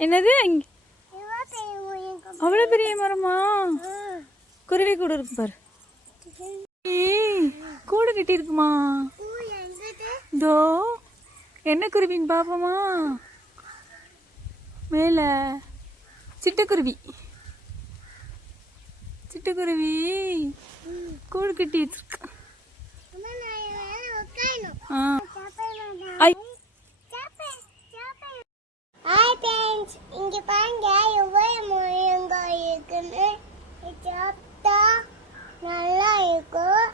என்னது? அவ்வளோ பெரிய மரமா? குருவி கூடு இருக்கு பாரு. கூடு கட்டி இருக்குமா? இதோ என்ன குருவின்னு பாப்போமா? மேல. சிட்டுக்குருவி. சிட்டுக்குருவி கூடு கட்டி வச்சிருக்கு. ஆ. ஐ சாப்பிட்டா நல்லா இருக்கும்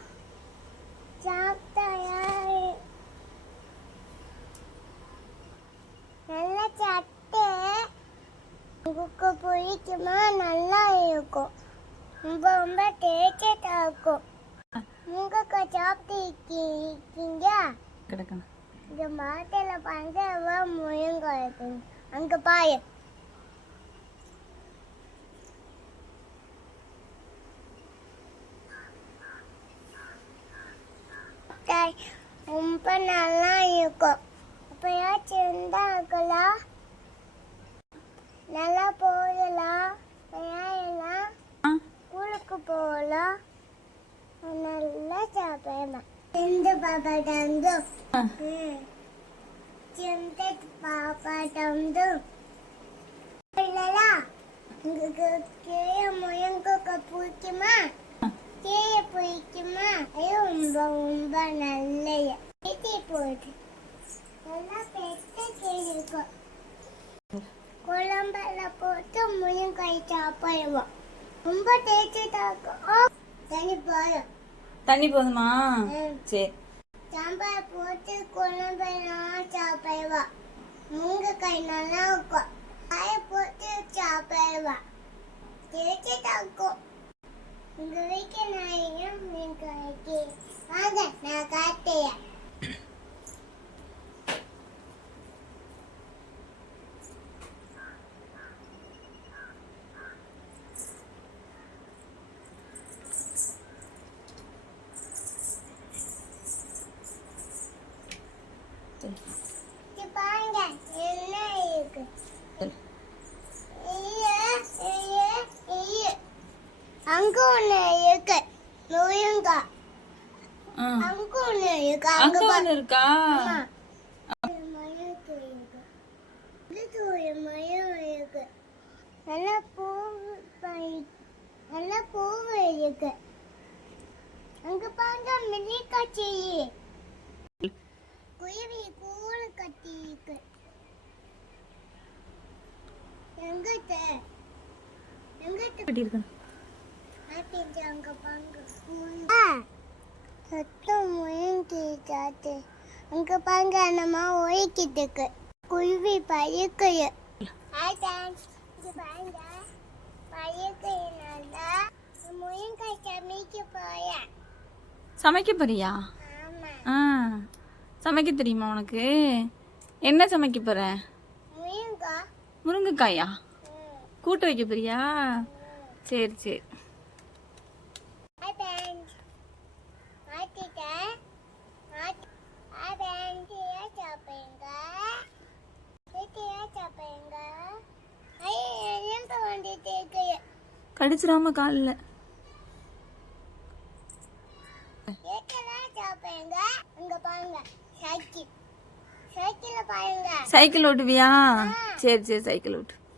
சாப்பிட்டா நல்லா சாப்பிட்டு உங்களுக்கு பிடிக்குமா? நல்லா இருக்கும் ரொம்ப ரொம்ப டேஸ்டாக இருக்கும் முங்கக்காய் சாப்பிட்டு இருக்கீங்க? இந்த பாருங்க எவ்வளவு முயங்காய் அங்க பாரு. ரொம்ப நல்லா இருக்கும். அப்பயாச்சும் இருந்தா இருக்கலாம் நல்லா போகலாம் விளையாடலாம் ஸ்கூலுக்கு போகலாம் நல்லா சாப்பிடலாம். எந்த பாப்பா தந்து ஆ. சிந்த பாப்பா தந்து உங்களுக்கு கேய முயங்க பிடிக்குமா? கேய பிடிக்குமா ஐயோ ரொம்ப ரொம்ப நல்ல பேட்டி போகுது நல்லா பெட்ட கேள்விக்கும் குழம்புல போட்டு முயங்காய் சாப்பிடுவோம் ரொம்ப டேஸ்டாக இருக்கும் தனி போதும். தண்ணி போதுமா? சரி. சாம்பார் போட்டு குழம்பெல்லாம் சாப்பிடுவா. முருங்கைக்காய் நல்லா இருக்கும். காய போட்டு சாப்பிடுவா. டேஸ்டா இருக்கும் உங்க வீட்டில் நான் ஏன் மீன் காய்க்கு வாங்க. நான் அங்க ஒண்ணு இருக்கு ஆ. அங்க ஒண்ணு இருக்கு அங்க ஒன்று இருக்கா? நல்ல பூ பை- நல்ல பூவு இருக்கு. அங்க பாருங்க மில்லிக்கா செடி குருவி கூடு கட்டி இருக்கு எங்கிட்ட? எங்கிட்ட? கட்டி இருக்கணும். ஆட்டிச்சு அங்க பாருங்க. நம்ம ஒழிக்கிட்டு குருவி இது பாருங்க. சமைக்க போறியா? சமைக்க தெரியுமா உனக்கு? என்ன சமைக்க போற? முருங்கைக்காயா. கூட்டு வைக்க போறியா? சரி சரி. கடிச்சிடாம காலில். பாருங்க சைக்கிள். சைக்கிள் ஓட்டுவியா? சரி சரி சைக்கிள் ஓட்டு.